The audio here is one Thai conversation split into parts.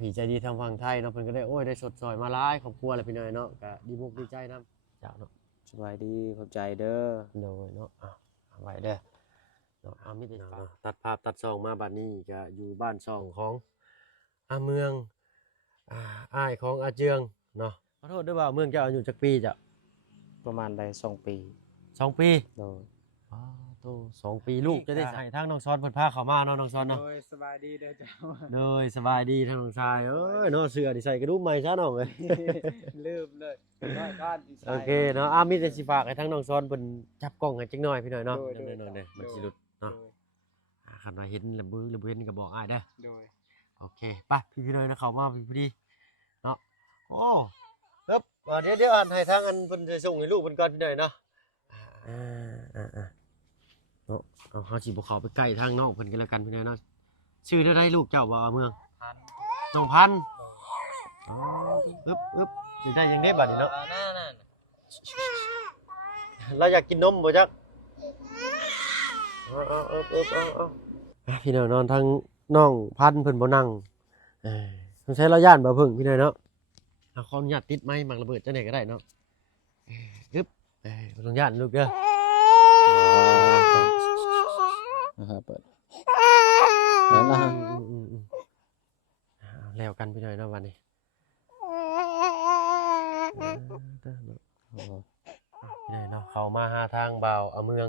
พี่ใจดีทางฝั่งไทยเนาะเพิ่นก็ได้โอ้ยได้สดซอยมาหลายครอบครัวแล้วพี่น้อยเนาะก็ดีมุกดีใจนำเจ้าเนาะสบายดีขอบใจเด้อโดยเนาะเอาไว้เด้อเนาะมีแต่เนาะตัดภาพตัดซองมาบัดนี้ก็อยู่บ้านช่องของเมืองอ้ายของอาเจืองเนาะขอโทษด้วยว่าเมืองเจ้าอายุจักปีจ้ะประมาณได้2 ปี 2 ปีโดยโต2 ปีลูกจะได้ให้ทางน้องซ้อนเพิ่นพาเข้ามาเนาะน้องซ้อนเนาะโดยสบายดีเด้อเจ้า โดยสบายดีทางน้องชายเอ้ยเนาะเสื้อนี่ใส่กระดุมใหม่ซะน้องเอ้ย ลืมเลยได้ก้านดีไซน์ โอเคเนาะมีแต่สิฝากให้ทั้งน้องซ้อนเพิ่นจับกล้องให้จักหน่อยพี่หน่อยเนาะ โดย เด้อๆมันสิหลุดเนาะคันว่าเห็นแล้วบ่หรือบ่เห็นก็บอกอ้ายเด้อ โดย โอเคไปพี่หน่อยนะเข้ามาพอดีเนาะโอ้ครับเดี๋ยวให้ทางอันเพิ่นจะส่งให้ลูกเพิ่นก่อนพี่หน่อยเนาะเนาะเอาเฮาสิบ่เข้าไปใกล้ทางน้องเพิ่นกันแล้วกันพี่หน่อยเนาะชื่อได้ลูกเจ้าบ่เมือง พัน น้องพันธุ์อึ๊บยังได้บัดนี้เนาะ นั่น เราอยากกินนมบ่จักพี่น้องนอนทางน้องพันธุ์เพิ่นบ่นั่งต้องใช้เราย่านบ่พึ่งพี่น้อยเนาะขออนุญาตติดไม้มักระเบิดจังได๋ก็ได้เนาะอึ๊บบ่ต้องย่านลูกเด้อ นะครับเปิดแล้วนะฮะ แล้วกันพี่น้อยเนาะวันนี้พี่น้อยเนาะเข้ามาหาทางบ่าวเมือง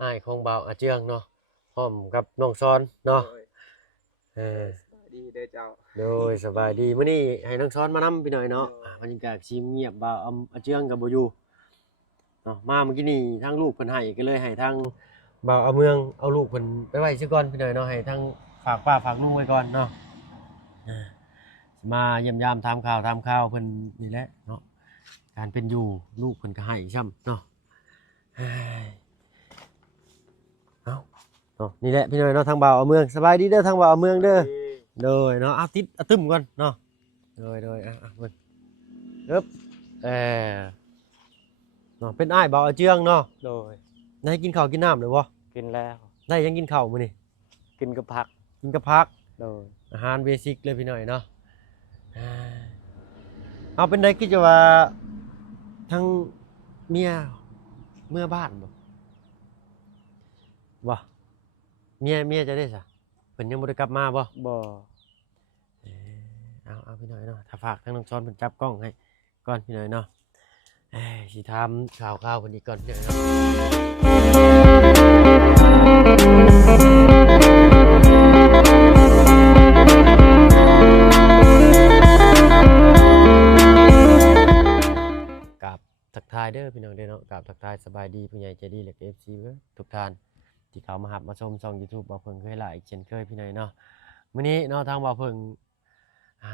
อ้ายของบ่าวอาเจืองเนาะพร้อมกับน้องซอนเนาะสบายดีเด้อเจ้า โดยสบายดีมื้อนี้ให้น้องซ้อนมานำพี่หน่อยเนาะบรรยากาศชิมเงียบบ่าวอาเจืองกับบ่อยู่เนาะมาเมื่อกี้นี่ทางลูกเพิ่นให้ก็เลยให้ทางบ่าวเมืองเอาลูกเพิ่นไปไว้ซิก่อนพี่หน่อยเนาะให้ทางฝากป้าฝากลุงไว้ก่อนเนาะมาเยี่ยมยามถามข่าวเพิ่นนี่แหละเนาะการเป็นอยู่ลูกเพิ่นก็ให้ซ้ำเนาะเนาะนี่แหละพี่หน่อยเนาะทางบ่าวเมืองสบายดีเด้อทางบ่าวเมืองเด้อโดยเนาะติดตึมก่อนเนาะโดยเบิ่งปึ๊บเนาะเป็นอ้ายบ่าวอาเจืองเนาะ โดย ได้กินข้าวกินน้ำหรือบ่ กินแล้ว ได้ยังกินข้าวมื้อนี้ กินกับผัก กินกับผัก โดย อาหารเบสิกเลยพี่หน่อยเนาะเอาเป็นได้คิดจะว่าทั้งเมียเมื่อบ้านบ่เมียจะได้ซะเพิ่นยังบ่ได้กลับมาบ่ บ่ เอาพี่หน่อยเนาะถ้าฝากทั้งน้องซ้อนเพิ่นจับกล้องให้ก่อนพี่หน่อยเนาะสิถามข่าวเพิ่นอีกก่อนพี่หน่อยเนาะกับทักทายเด้อพี่น้องเด้อเนาะกับทักทายสบายดีผู้ใหญ่ใจดีและ FC เด้อทุกท่านที่เข้ามาหับมาชมช่อง YouTube บ่าวเพิ่งเคยหลายอีกเช่นเคยพี่หน่อยเนาะมื้อนี้เนาะทางบ่าวเพิ่ง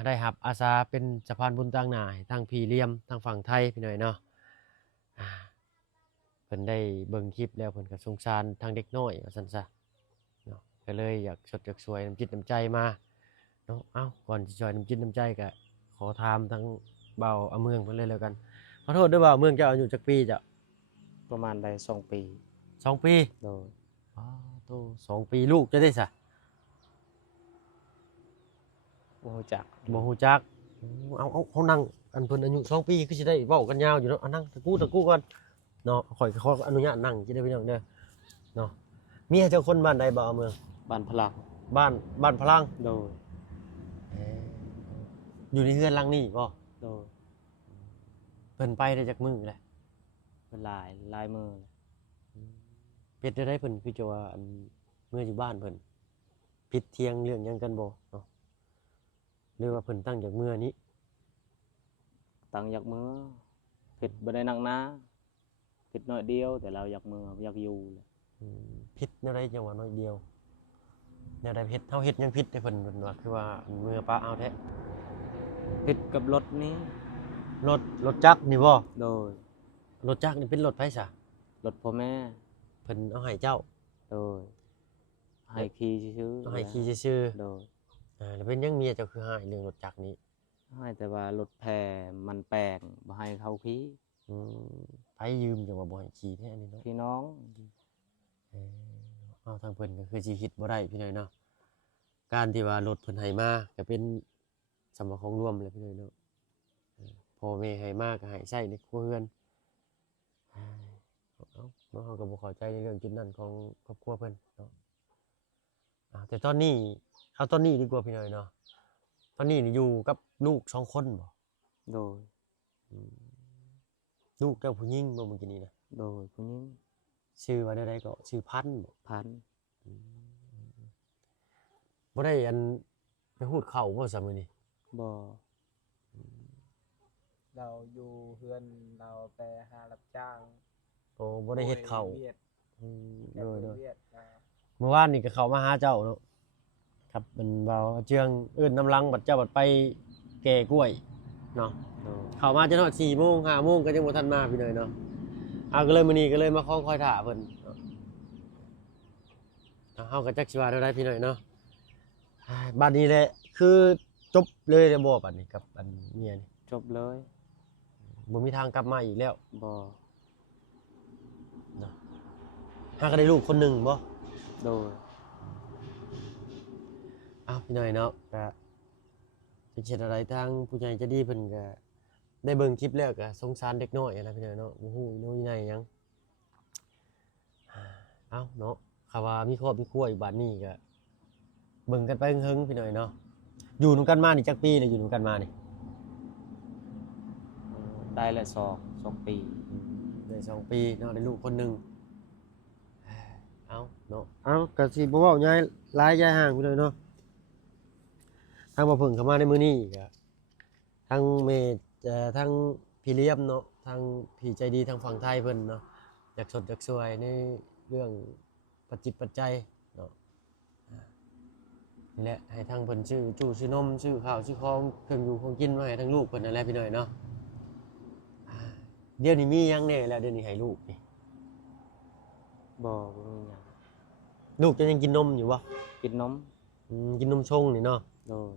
ได้รับอาสาเป็นสะพานบุญต่างหน้าให้ทางพี่เลี้ยมทางฝั่งไทยพี่หน่อยเนาะเพิ่นได้เบิ่งคลิปแล้วเพิ่นก็สงสารทางเด็กน้อยว่าซั่นซะเนาะก็เลยอยากสดอยากสวยน้ำจิตน้ำใจมาเนาะก่อนสิช่วยน้ำจิตน้ำใจก็ขอถามทางเบาเมืองเพิ่นเลยแล้วกันขอโทษด้วยเบาเมืองเจ้าอายุจักปีจ้ะ ประมาณได้2 ปี 2 ปี โดย โต2 ปีลูกจะได้ซะ บ่รู้จัก บ่ฮู้จักเอานั่งอันเพิ่นอายุ2 ปีคือสิได้เว้ากันยาวอยู่เนาะนั่งตะกู้ก่อนเนาะข่อยขออนุญาตนั่งสิได้พี่น้องเด้อเนาะเมียเจ้าคนบ้านใดบ่เอาเมือง บ้านพลัง บ้านพลัง โดย อยู่ในเฮือนหลังนี้บ่ โดย เพิ่นไปได้จักมื้อแหละ เป็นลายมือ เป็ดได้เพิ่นคือจะว่าอันเมื่ออยู่บ้านเพิ่นผิดเที่ยงเรื่องหยังกันบ่เนาะหรือว่าเพิ่นตั้งจากเมื่อนี้ ตังอยากมือผิดบ่ได้นักหนาผิดน้อยเดียวแต่เราอยากมืออยากอยู่เลย ผิดแนวใดจังว่าน้อยเดียวแนวใดเฮ็ดเฮาเฮ็ดหยังผิดได้เพิ่นว่าคือว่าเมื่อป้าเอาแท้ ผิดกับรถนี้ รถจักรนี่บ่ โดย รถจักรนี่เป็นรถไผซะ รถพ่อแม่ เพิ่นเอาให้เจ้า โดยให้ขี่ซื่อ เอาให้ขี่ซื่อ โดย ๆแล้วเป็นหยังเมียเจ้าคือให้เรื่องรถจักรนี้ ให้แต่ว่ารถแพร่มันแปลงบ่ให้เขาขี่ ไผยืมจังว่าบ่ให้ขี่แท้นี่เนาะ พี่น้อง เอาทางเพิ่นก็คือสิคิดบ่ได้พี่น้อยเนาะ การที่ว่ารถเพิ่นให้มาก็เป็นสำหรับของรวมเลยพี่น้อยเนาะพ่อแม่ให้มาก็ให้ใช้ในครัวเรือนเอ้ยเนาะเฮาก็บ่เข้าใจในเรื่องจุดนั้นของครอบครัวเพิ่นเนาะแต่ตอนนี้เอาตอนนี้ดีกว่าพี่น้อยเนาะตอนนี้นี่อยู่กับลูก2คนบ่ โดย อืมลูกเจ้าผู้หญิงบ่เมื่อกี้นี้นะ โดยผู้หญิง ชื่อว่าใดๆก็ชื่อพันธุ์บ่ พัน บ่ได้อันไปฮูดเข้าบ่ซะมื้อนี้ บ่ เราอยู่เฮือนเราไปหารับจ้าง โอ้บ่ได้เฮ็ดเข้า เวียด อืม แก้ โดย เวียด ๆเมื่อวานนี่ก็เข้ามาหาเจ้าเนาะครับมันเว้าเจืองเอิ้นน้ำลังบัดเจ้าบัดไปแก่กล้วยเนาะ โดย เข้ามาจนฮอด4:00 น 5:00 นก็ยังบ่ทันมาพี่น้อยเนาะเอาก็เลยมื้อนี้ก็เลยมาคล้องคอยท่าเพิ่นเนาะเฮาก็จักสิว่าเท่าใดพี่น้อยเนาะบัดนี้แหละคือจบเลยเด้อบ่บัดนี้กับอันเมียนี่ จบเลย บ่มีทางกลับมาอีกแล้ว บ่ เนาะหาก็ได้ลูกคนหนึงบ่ โดย อ้าวพี่น้อยเนาะก็สิเฮ็ดอะไรทางผู้ใหญ่ใจะดีเพิ่นก็ได้เบิ่งคลิปแล้วก็สงสารเด็กน้อยนะพี่น้อยเนาะบ่ฮู้อีโนอีไหนหยังเอ้าเนาะข่าวว่ามีครอบมีครัวอีกบัดนี้ก็เบิ่งกันไปเฮิงๆพี่น้อยเนาะอยู่นำกันมานี่จักปีแล้วอยู่นำกันมานี่ ได้ละ2 ปี ได้2 ปีเนาะได้ลูกคนหนึงเอ้าเนาะเอ้าก็สิบ่เว้าใหญ่หลายยายห่างพี่น้อยเนาะทางบ่เพิ่งเข้ามาในมื้อนี้ก็ทางเมทางพี่เลี้ยมเนาะทางพี่ใจดีทางฝั่งไทยเพิ่นเนาะอยากสดอยากสวยในเรื่องปัจจิตปัจจัยเนาะนี่แหละให้ทางเพิ่นชื่อจู้ชื่อนมชื่อข้าวชื่อของเครื่องอยู่ของกินมาให้ทางลูกเพิ่นนั่นแหละพี่น้อยเนาะเดี๋ยวนี้มีหยังแน่แล้วเดี๋ยวนี้ให้ลูกนี่ บ่มีหยัง ลูกจะยังกินนมอยู่บ่ กินนม กินนมชงนี่เนาะ โดย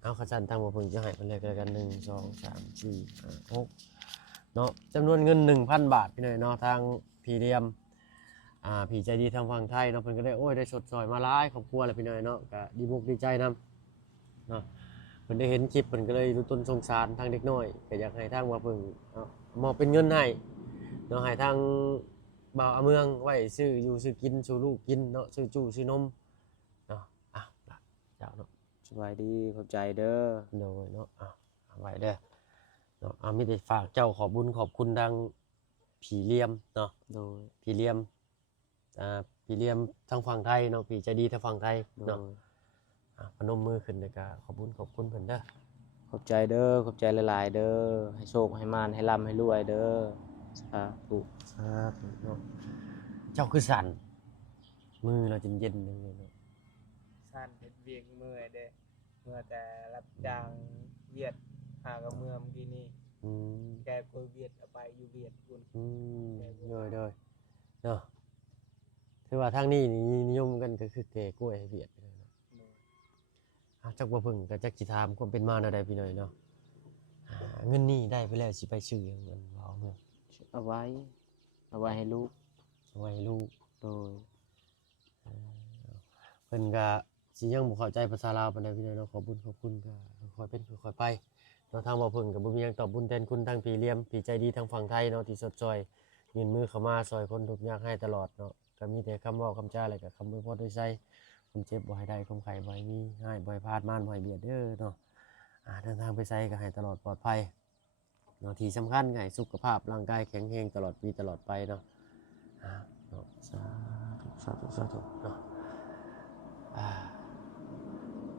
เอาขจันทางบ่เพิ่นจะให้เพิ่นเลยก็แล้วกัน1 2 3 4 5 6เนาะจำนวนเงิน 1,000 บาทพี่น้อยเนาะทางพี่เลี้ยมพี่ใจดีทางฝั่งไทยเนาะเพิ่นก็ได้โอ้ยได้สดซอยมาหลายครอบครัวแล้วพี่น้อยเนาะก็ดีมุกดีใจนํเนาะเพิ่นได้เห็นคลิปเพิ่นก็เลยรู้ต้นสงสารทางเด็กน้อยก็อยากให้ทางว่าเพิ่นมอบเป็นเงินให้เนาะให้ทางบ่าวอาเมืองไว้ซื้ออยู่ซื้อกินสู่ลูกกินเนาะซื้อจู้ซื้อนมเนาะล่ะเจ้าเนาะ สบายดีขอบใจเด้อ โดยเนาะเอาไว้เด้อเนาะมีแต่ฝากเจ้าขอบบุญขอบคุณทางผีเหลี่ยมเนาะ โดย ผีเหลี่ยมผีเหลี่ยมทางฝั่งไทยเนาะผีใจดีทางฝั่งไทย โด เนาะ ย พนมมือขึ้นแล้วก็ขอบคุณเพิ่นเด้อ ขอบใจเด้อขอบใจหลายๆเด้อให้โชคให้มานให้ร่ำให้รวยเด้อสาธุ สาธุเนาะเจ้าคือสั่นมือเราเย็นๆนึงเลยเนาะ สั้นเฮ็ดเวียงเมื่อยเด้เมื่อแต่รับจ้างเวียดหากับเมื่อกี้นี่ อืม แกกยเวียดเอาไปอยู่เวียดคุณ โดยเนาะถือว่าทางนี้นี่นิยมกันก็คือแก่กล้วยให้เวียดเลยเนาะจักบ่เพิ่งก็จักสิถามความเป็นมาแนวใดพี่น้อยเนาะเงินนี่ได้ไปแล้วสิไปซื้อหยังเงินเว้าเนาะ เอาไว้ให้ลูก เอาไว้ลูก โดย เพิ่นก็สิยังบ่เข้าใจภาษาลาวปานใดพี่น้อยเนาะขอบคุณก็ค่อยเป็นค่อยไปเนาะทางบ่เพิ่งก็บ่มีหยังตอบบุญแทนคุณทางพี่เหลี่ยมพี่ใจดีทางฝั่งไทยเนาะที่สดซอยยื่นมือเข้ามาซอยคนทุกข์ยากให้ตลอดเนาะก็มีแต่คำเว้าคำจาแล้วก็คำอวยพรด้วยใจความเจ็บบ่ให้ได้ความไข้บ่ให้มีให้บ่ให้พลาดมานบ่ให้เบียดเด้อเนาะเดินทางไปไสก็ให้ตลอดปลอดภัยเนาะที่สำคัญก็ให้สุขภาพร่างกายแข็งแรงตลอดปีตลอดไปเนาะเนาะสาธุเนาะ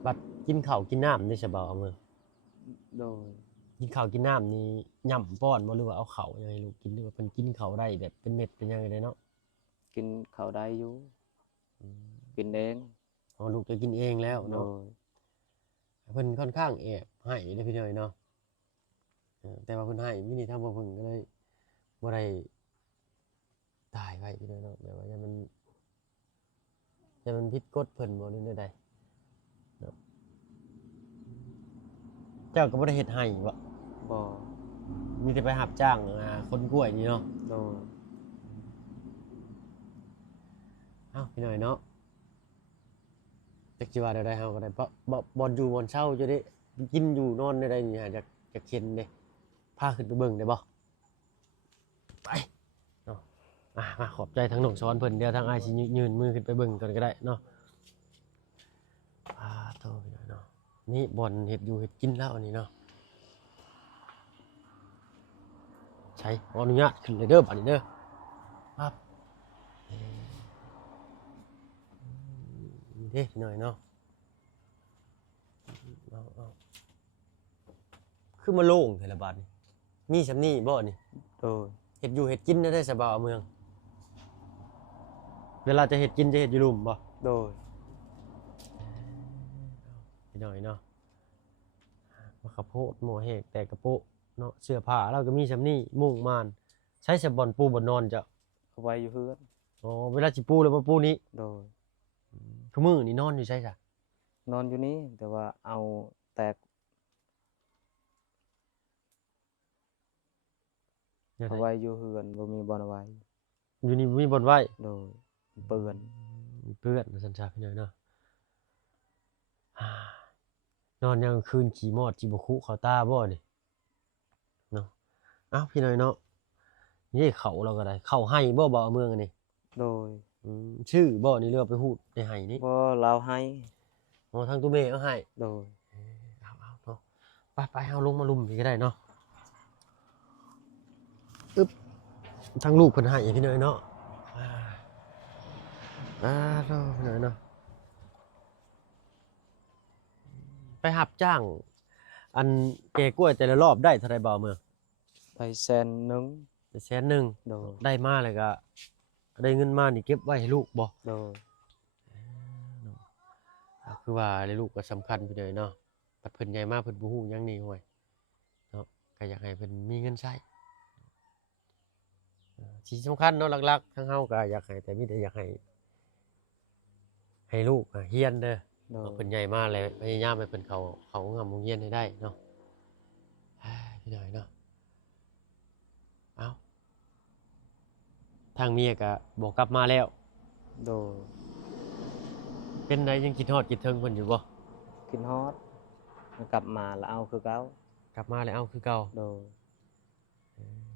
บัดกินข้าวกินน้ำได้ซะบ่เอามือ โดย กินข้าวกินน้ำนี่ย่ำป้อนบ่หรือว่าเอาข้าวยังให้ลูกกินหรือว่าเพิ่นกินข้าวได้แบบเป็นเม็ดเป็นหยังไงได้เนาะ กินข้าวได้อยู่กินเอง อ๋อลูกจะกินเองแล้ว โด เนาะ ย เพิ่นค่อนข้างแอบให้เด้อพี่น้อยเนาะแต่ว่าเพิ่นให้มินิทำบ่เพิ่นก็เลยบ่ได้ตายไว้พี่น้อยเนาะแบบว่าอย่ามันผิดกฎเพิ่นบ่หรือแนวใดเนาะเจ้าก็บ่ได้เฮ็ดให้บ่ บ่ มีแต่ไปรับจ้างคนกล้วยนี่เนาะ โดย อ้าวพี่น้อยเนาะ จักสิว่าได้เฮาก็ได้บ่อนอยู่บ่อนเช่าจะได้กินอยู่นอนได้นี่ฮะอยากเห็นเด้พาขึ้นไปเบิ่งได้บ่ไปเนาะมาขอบใจทั้งน้องสอนเพิ่นเดี๋ยวทางอ้ายสิยืนมือขึ้นไปเบิ่งก่อนก็ได้เนาะโทษพี่น้อยเนาะนี่บ่อนเฮ็ดอยู่เฮ็ดกินแล้วอันนี้เนาะใช่ขออนุญาตขึ้นเลยเด้อบัดนี้เด้อครับนี่เด้พี่น้อยเนาะเอาคือมาโล่งแต่ละบาทนี่มีสำนี่บ่นี่ โดย เห็ดอยู่เห็ดกินได้สบายเอาเมืองเวลาจะเห็ดกินจะเห็ดอยู่ลุ่มบ่ โดย พี่น้อยเนาะมะขามโพดหมอแหกแต่กระโปะเนาะเสื้อผ้าเราก็มีสำนี่มุ่งมานใช้สบอนปูบอนนอนจะ เอาไว้อยู่เพื่อน อ๋อเวลาสิปูแล้วมาปูนี้ โดย คือมือนี่นอนอยู่ใช่จ้ะ นอนอยู่นี่แต่ว่าเอาแตก เอาไว้อยู่เฮือนบ่มีบอนเอาไว้ อยู่นี่มีบอนไว้ โดยเปื้อน เพื่อนสัญชาติพี่น้อยเนาะนอนยังคืนขี่มอดจีบคุเขาตาบ่นี่เนาะอ้าวพี่น้อยเนาะนี่เขาเราก็ได้เข้าให้บ่เอาเมืองอันนี้ โดย ชื่อบ่นี่เลือกไปพูดในไห้นี่ บ่เราให้ อ๋อทางตู้เมย์เอาให้ โดย เอาเนาะไปเอาลงมาลุมพี่ก็ได้เนาะอึ๊บทางลูกเพิ่นให้พี่น้อยเนาะเนาะพี่น้อยเนาะไปหับจ้างอันเกกล้วยแต่ละรอบได้เท่าไรบ่เมือง ไปแสนหนึง ได้100,000 โดย ได้มาเลยก็ได้เงินมานี่เก็บไว้ให้ลูกบ่ โดย คือว่าเลยลูกก็สำคัญพี่น้อยเนาะปัดเพิ่นใหญ่มาเพิ่นบ่ฮู้หยังนี่ห่วยเนาะก็อยากให้เพิ่นมีเงินใช้ที่สำคัญเนาะหลักๆทั้งเฮาก็อยากให้แต่มีแต่อยากให้ลูกเรียนเด้อ โดย เพิ่นใหญ่มาแล้วพยายามให้เพิ่นเขางามโรงเรียนให้ได้เนาะพี่น้อยเนาะเอ้าทางเมียก็บอกกลับมาแล้ว โดย เป็นไดยังคิดฮอดคิดถึงเพิ่นอยู่บ่ กินฮอดมันกลับมาแล้วเอาคือเก่าก ลับมาแล้วเอาคือเก่า โดย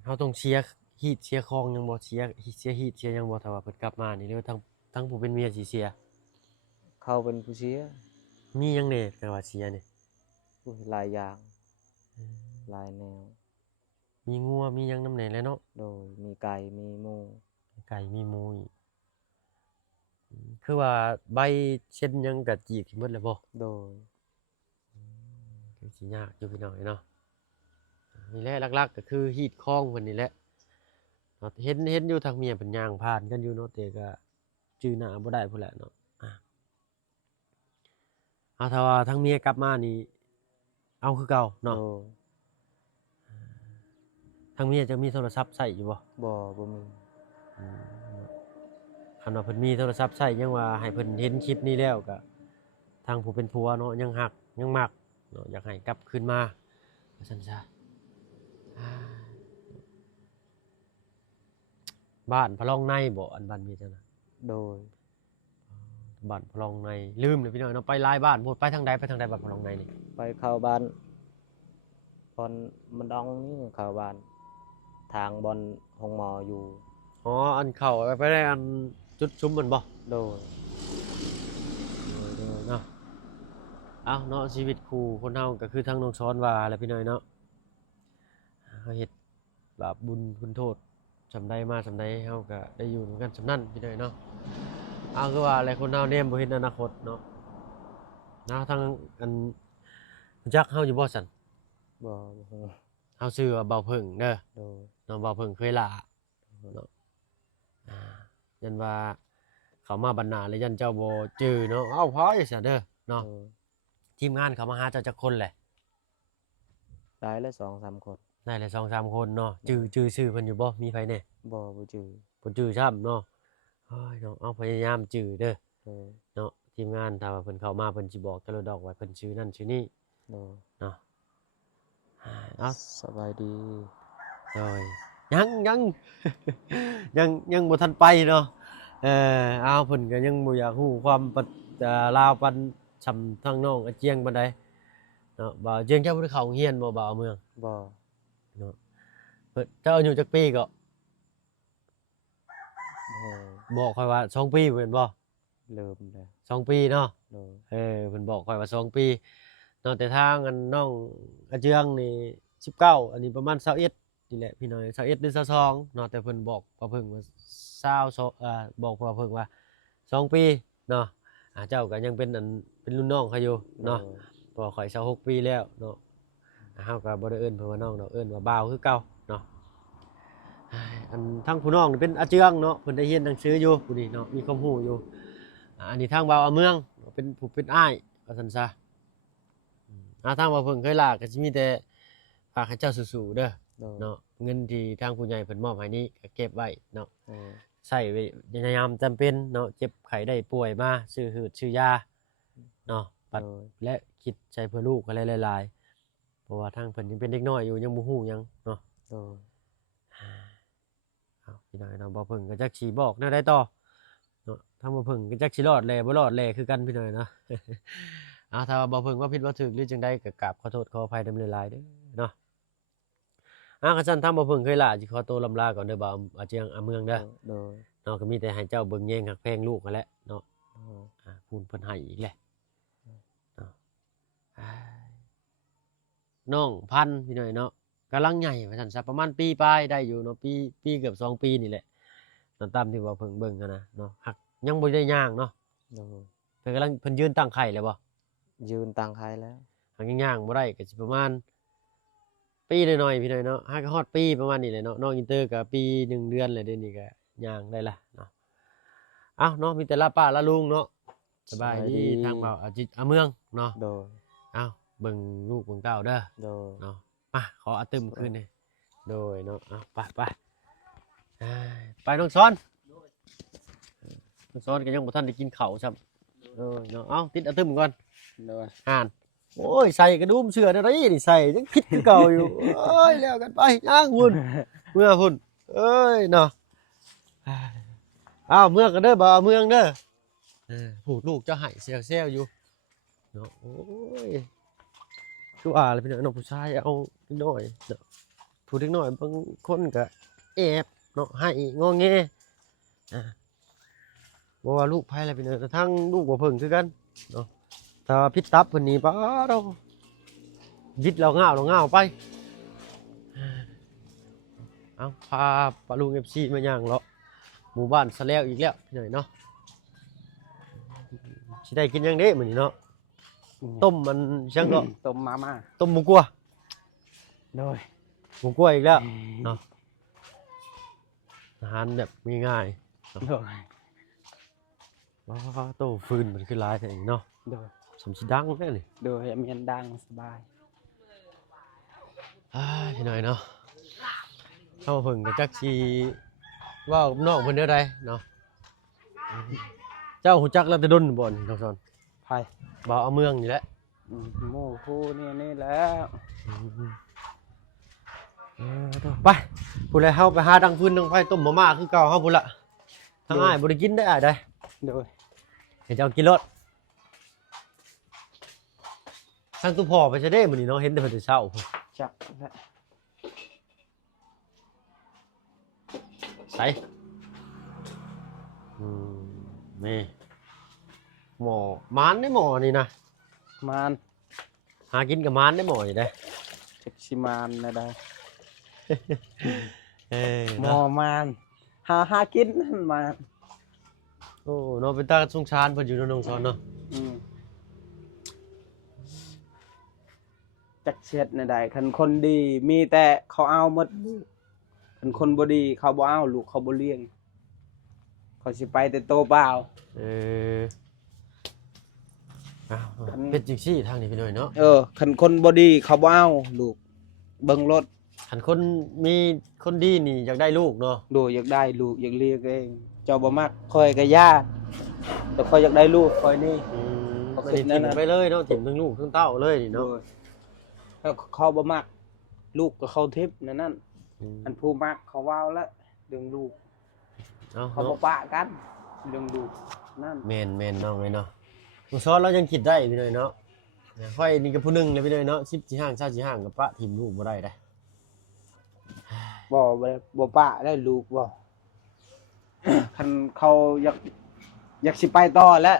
เฮาต้องเชียร์ฮีตเชียร์คองยังบ่เชียร์ฮีตเชียร์ยังบ่ถ้าว่าเพิ่นกลับมานี่หรือทั้งผู้เป็นเมียสิเชียร์ เขาเป็นผู้เชียร์ มีหยังแหน่แต่ว่าเชียร์นี่ อุ้ยหลายอย่างหลายแนว มีงัวมีหยังนำแหน่แหล้วเนาะ โดยมีไก่มีหมู ไก่มีหมูอีกคือว่าใบเช่นหยังก็จีกหมดแล้วบ่ โดย คือสิยากอยู่พี่น้อยเนาะนี่แหละหลักๆก็คือฮีตคองเพิ่นนี่แหละเนาะเห็นอยู่ทางเมียเพิ่นย่างผ่านกันอยู่เนาะแต่ก็จื้อหน้าบ่ได้พุ่นแหละเนาะถ้าว่าทางเมียกลับมานี่เอาคือเก่า โด เนาะ ย ทางเมียจะมีโทรศัพท์ใช้อยู่บ่ บ่มี คันว่าเพิ่นมีโทรศัพท์ใช้ยังว่าให้เพิ่นเห็นคลิปนี้แล้วก็ทางผู้เป็นผัวเนาะยังฮักยังมักเนาะอยากให้กลับคืนมาว่าซั่นซะบ้านพะลองในบ่อันบ้านเมียเจ้าน่ะ โดย บ้านพะลองในลืมเลยพี่น้อยเนาะไปหลายบ้านพูดไปทางใดบ้านพะลองในนี่ ไปเข้าบ้านบอนมันดองนี่เข้าบ้าน ทางบอนหงหมออยู่ อ๋ออันเข้าไปได้อันจุดชุมมันบ่ โดย เนาะเอาเนาะชีวิตคู่คนเฮาก็คือทั้งน้องช้อนว่าแหละพี่น้อยเนาะเฮาเฮ็ดบาปบุญคุณโทษสำใดมาสำใดเฮาก็ได้อยู่นำกันสำนั้นพี่น้อยเนาะเอาคือว่าอะไรคนเฮาเนี่ยบ่เห็นอนาคตเนาะทั้งอันรู้จักเฮาอยู่บ่ซั่น บ่ฮู้ เฮาชื่อว่าเบาเพิ่งเด้อ โดย น้องเบาเพิ่งเคยลาเนาะยันว่าเขามาบรรณาแล้วยันเจ้าบ่จื้อเนาะเอ้าพอจังซั่นเด้อเนาะ โดย ทีมงานเขามาหาเจ้าจักคนแหละ ได้ละ2-3 คน ได้แหละ2-3 คนเนาะจื้อชื่อเพิ่นอยู่บ่มีไผแน่ บ่จือ บ่จื้อซ้ำเนาะเฮ้ยเนาะเอาพยายามจื้อเด้อ โดย เนาะทีมงานถ้าว่าเพิ่นเข้ามาเพิ่นสิบอกแต่ละดอกว่าเพิ่นชื่อนั่นชื่อนี่ โดย เนาะเอา สบายดี โดยยัง ยังบ่ทันไปเนาะเอาเพิ่นก็ยังบ่อยากฮู้ความ ลาวปันชำทางน้องอาเจียงปานใดเนาะบ่าวเจียงเจ้าบ่ได้เข้าโรงเรียนบ่บ่าวเมือง บ่ เนาะเพิ่นเจ้าอายุจักปีก็ โอ้ บอกค่อยว่า2ปีแม่นบ่ เริ่มแล้ว 2ปีเนาะ โดย เพิ่นบอกค่อยว่า2ปีเนาะแต่ทางอันน้องอาเจียงนี่19อันนี้ประมาณ21นี่แหละพี่น้อย21หรือ22เนาะแต่เพิ่นบอกว่าเพิ่งว่าบอกว่าเพิ่งว่า2ปีเนาะเจ้าก็ยังเป็นอันเป็นรุ่นน้องเขาอยู่เนาะ พอข่อย26ปีแล้วเนาะเฮาก็บ่ได้เอิ้นเพิ่นว่าน้องดอกเอิ้นว่าบ่าวคือเก่าเนาะอันทั้งผู้น้องนี่เป็นอาเจืองเนาะเพิ่นได้เรียนหนังสืออยู่ผู้นี้เนาะมีความรู้อยู่อันนี้ทางบ่าวอาเมืองเป็นผู้เป็นอ้ายว่าซั่นซะทางบ่าวเพิ่งเคยลาก็สิมีแต่ฝากให้เจ้าสู้ๆเด้อ โดย เนาะเงินที่ทางผู้ใหญ่เพิ่นมอบให้นี้ก็เก็บไว้เนาะ โอ้ ใช้ไว้ในยามจำเป็นเนาะเจ็บไข้ได้ป่วยมาซื้อหืดซื้อยาเนาะปัด โดย และคิดใจเพื่อลูกอะไรหลายๆเพราะว่าทางเพิ่นยังเป็นเด็กน้อยอยู่ยังบ่ฮู้หยังเนาะ โดย เอาพี่น้อยเนาะบ่เพิ่งก็จักสิบอกแนวใดต่อเนาะทางบ่เพิ่งก็จักสิรอดแลบ่รอดแลคือกันพี่น้อยเนาะ เอาถ้าว่าบ่เพิ่งว่าผิดว่าถูกหรือจังใดก็กราบขอโทษขออภัยนำหลายๆเด้อเนาะก็ซั่นทางบ่เพิ่งเคยลาสิขอตัวลำลาก่อนเด้อบ่าวอาเจียงอาเมืองเด้อ โดย เนาะก็มีแต่ให้เจ้าเบิ่งแย่งหักแพงลูกนั่นแหละเนาะ โอ้ พูนเพิ่นให้อีกแหละเนาะน้องพันธุ์พี่น้อยเนาะกำลังใหญ่ว่าซั่นซะประมาณปีปลายได้อยู่เนาะปีเกือบ2ปีนี่แหละตามที่ว่าเพิ่งเบิ่งอะนะเนาะหักยังบ่ได้ย่างเนาะ โดย เพิ่นกำลังเพิ่นยืนตั้งไข่แล้วบ่ ยืนตังไคแล้ว หักยังย่างบ่ได้ก็สิประมาณปีหน่อยๆพี่น้อยเนาะหักก็ฮอดปีประมาณนี้แหละเนาะน้องอินเตอร์ก็ปี1เดือนแล้วเดี๋ยวนี้ก็ย่างได้ละเนาะเอ้าเนาะมีแต่ลาป้าลาลุงเนาะสบายดีทางเบาอาจิตอาเมืองเนาะ โดย เอ้าเบิ่งลูกเบิ่งเต้าเด้อ โดย เนาะมาขออาตึมคืนนี่โดยเนาะไปไปน้องซ้อนน้องซ้อนก็ยังบ่ทันได้กินข้าวซ้ำโดยเนาะเอ้าติดอาตึมก่อน โดย ห่านโอ้ยใส่กระดุมเสื้อได้ไรนี่ใส่ยังคิดคือเก่าอยู่เอ้ยแล้วกันไปย่างพุ่นเมื่อพุ่นเอ้ยเนาะอ้าวเมื่อกันเด้อบ่าวเมืองเด้อผูดลูกจะให้เซลอยู่เนาะโอ้ยคือว่าอะไรพี่น้องผู้ชายเอานิดหน่อยเนาะผู้เล็กน้อยบางคนก็แอบเนาะให้งอแงบ่ว่าลูกไผอะไรพี่น้องแต่ทั้งลูกบ่เพิ่งคือกันเนาะถ้าพิษตับเพิ่นนี่ป้าเรายิดเราง่าวไปเอาพาปลาลุง FC มาย่างเลาะหมู่บ้านซะแล้วอีกแล้วพี่น้อยเนาะสิได้กินหยังเด้มื้อนี้เนาะต้มมันจังก็ ต้มมาม่า ต้มหมูกั่ว โดย หมูกั่วอีกแล้วเนาะอาหารแบบง่าย โดย ๆว้าวโตฟืนมันคือหลายแท้นี่เนาะ โดย สมสิดังแท้นี่ โดยเมียนดังสบาย พี่น้อยเนาะเข้าเพิ่งก็จักสิเว้ากับน้องเพิ่นเด้อใดเนาะเจ้าฮู้จักแล้วแต่ดนบ่นี่น้องซอน ไผ่ บ่เอาเมืองนี่แหละ หมู่คู่นี่แล้ว ไปผู้ใดเฮาไปหาดังฟืนดังไฟต้มมาม่าคือเก่าเฮาพุ่นละทางอ้ายบ่ได้กินได้อ้ายได้ โดย ให้เจ้ากินรถทางตู้พ่อไปซะเด้มื้อนี้เนาะเห็นแต่เพิ่นแต่เช้าพุ่น จับและ ใส่นี่หมอมานได้หมอนี่นะ มาน หากินกับมานได้หมอนี่ได้ เจ็กชิมานนะได้ หมอ เนาะ มานหากินนั่นมาน โอ้เนาะเป็นตาสงสารเพิ่นอยู่เนาะน้องสอนเนาะ จักเช็ดนะได้คันคนดีมีแต่เขาเอาหมดคันคนบ่ดีเขาบ่เอาลูกเขาบ่เลี้ยงเขาสิไปแต่โตเปล่า เอออ้าวเป็นจังซี่ทางนี้พี่น้อยเนาะ คันคนบ่ดีเขาบ่เอาลูกเบิ่งรถ คันคนมีคนดีนี่อยากได้ลูกเนาะ ดูอยากได้ลูกอยากเลี้ยงเองเจ้าบ่มักคอยก็ย่าแต่คอยอยากได้ลูกคอยนี่ เขา ก็ คิ นี่ ดนั่ ถิ่ น ม น่ะ ไปเลยเนาะถิ่มทั้งลูกทั้งเต้าเลยนี่ โด เนาะ ยแล้วเขาบ่มักลูกก็เขาทิพย์นั่นอันผู้มักเขาว้าวแล้วเรื่องลูก เอา เขาบ่ เนาะ ปะกันเรื่องลูกนั่น แม่นน้องเลยเนาะ น้องซ้อนเรายังคิดได้พี่น้อยเนาะค่อยนี่ก็ผู้หนึงเลยพี่น้อยเนาะ10สิห่าง20สิห่างกับปะทิ่มลูกบ่ได้เด้ บ่ปะได้ลูกบ่ คันเขาอยากสิไปต่อแล้ว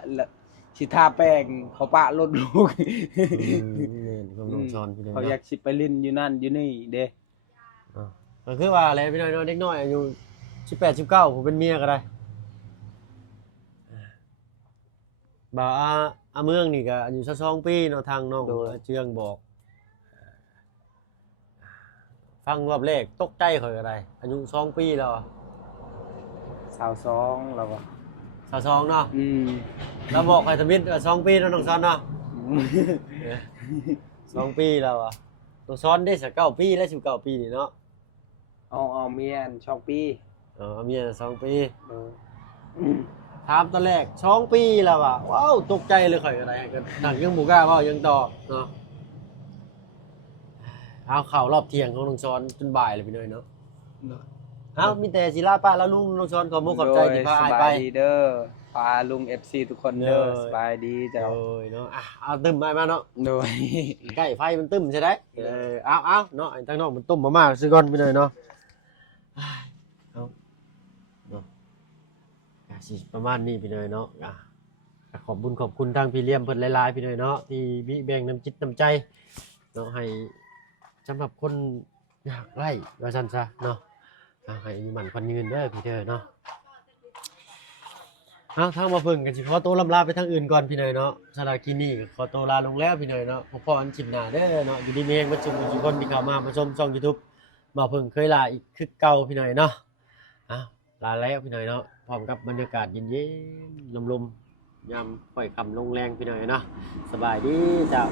สิทาแป้งเขาปะรถลูก แม่นกับน้องซ้อนพี่น้อย เขาอยากสิไปลินอยู่นั่นอยู่นี่เด้ ก็คือว่าอะไรพี่น้อยเนาะเด็กน้อยอายุ18 19ผมเป็นเมียก็ได้บ่าวอาเมืองนี่ก็อายุ22ปีเนาะทางน้องเจืองบอกฟังรอบแรกตกใจข่อยก็ได้อายุ2ปีแล้วอะ 22แล้วบ่ 22เนาะแล้วบอกข่อยทมิตว่า2ปีแล้วน้องซ้อนเนาะ 2ปีแล้วอ่ะน้องซ้อนได้สัก9ปีแล้ว19ปีนี่เนาะ เอาเมียน2ปี เมีย2ปีถามตอนแรก2ปีแล้วอ่ะว้าวตกใจเลยข่อยก็ได้ก็ทางยังบ่กล้าเว้ายังต่อเนาะเอาเข้ารอบเที่ยงของน้องซ้อนจนบ่ายเลยพี่น้อยเนาะเอามีแต่ศิลาปะแล้วลุงน้องซ้อนขอมุกขอบใจที่พาอ้ายไป สบายดีเด้อพาลุง FC ทุกคนเด้อ เด้อ สบายดีเจ้า โอ้ยเนาะเอาตึมมาเนาะ โดย ใกล้ไฟมันตึมใช่ไหมเอาเนาะไอ้ตั้งนอกมันต้มมาซื้อก่อนไปเลยเนาะเอาเนาะสิประมาณนี้ไปเลยเนาะขอบบุญขอบคุณทางพี่เลี้ยมเพิ่นหลายๆพี่เลยเนาะที่มีแบ่งน้ำจิตน้ำใจเนาะให้สำหรับคนอยากไล่ว่าซั่นซะเนาะให้มีมันคนยืนเด้อพี่เด้อเนาะเอาทางมาเพิ่งกันสิขอตัวลำลาไปทางอื่นก่อนพี่เนยเนาะสลากินี่ขอตัวลาลงแล้วพี่เนยเนาะพออันคลิปหน้าเด้อเนาะอยู่ดีมีแฮงมาจุทุกคนที่เข้ามาชมช่อง YouTube มาเพิ่งเคยลาอีกคือเก่าพี่เนยเนาะลาแล้วพี่เนยเนาะพร้อมกับบรรยากาศเย็นๆลมๆยามค่อยค่ำลงแรงพี่เนยเนาะสบายดีจ้า